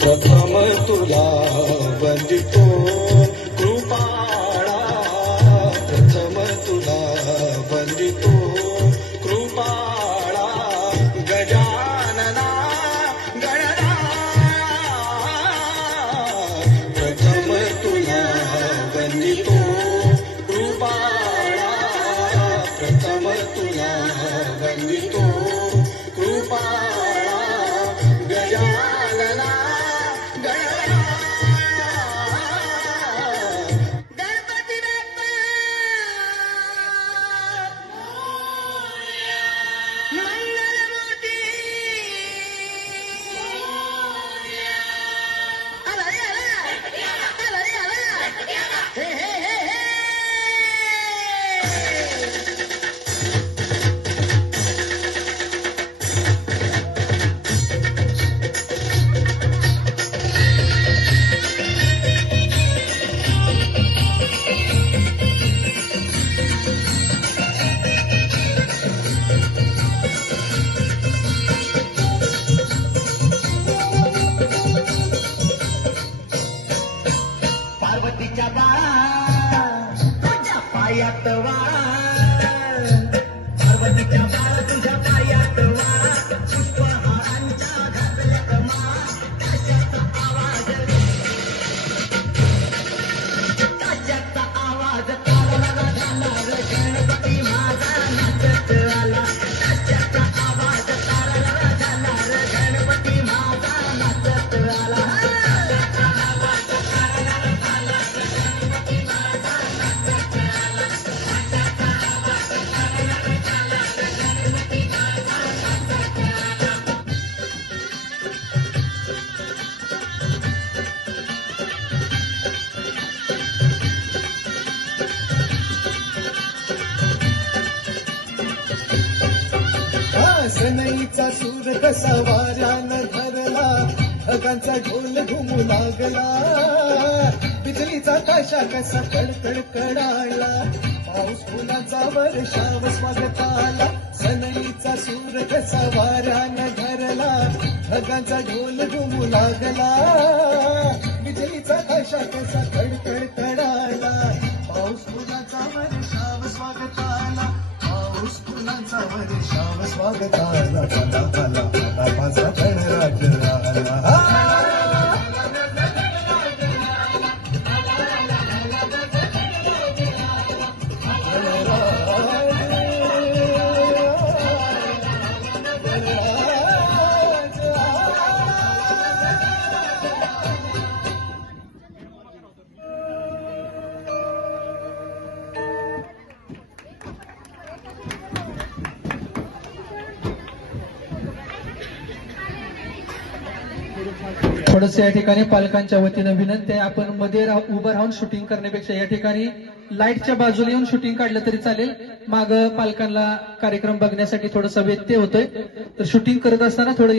प्रथम तुला वंदितो कृपाळा, प्रथम तुला वंदितो कृपाळा, गजानना गणना, प्रथम तुला वंदितो कृपाळा, प्रथम तुला वंदितो कृपाळा, गजानना गणना. गणपती बाप्पा मंगलमूर्ती. आला रे आला, आला रे आला. हे हे हे हे. पार्वतीच्या बाळा तुझ्या पायात वाळ, पार्वतीच्या बाळा तुझ्या पायात वाळ, पुष्पहारांच्या घातल्यात माळ, ताशाचा आवाज, ताशाचा आवाज कानाला झाला रे, गणपती माझा नाचत आला, ताशाचा आवाज कानाला झाला रे, गणपती माझा नाचत आला. सनईचा सूर कसा वाऱ्यानं धरला, ढगांचा ढोल घुमू लागला, बिजलीचा ताशा कसा कडकड कडाळला, पाऊस फुलाचा वर्षाव स्वागताला. सनईचा सूर कसा वाऱ्यानं धरला, ढगांचा ढोल घुमू लागला, बिजलीचा ताशा कसा कडकड कडाळला, पाऊस फुलाचा वर्षाव स्वागताला, पाऊस फुलाचा वर्षाव स्वागताला. चला चला आता माझा गणराज आला. थोडस या ठिकाणी पालकांच्या वतीनं विनंती आहे, आपण मध्ये उभं राहून शूटिंग करण्यापेक्षा या ठिकाणी लाईटच्या बाजूला येऊन शूटिंग काढलं तरी चालेल. माग पालकांना कार्यक्रम बघण्यासाठी थोडासा व्यत्यय होतोय, तर शूटिंग करत असताना थोडं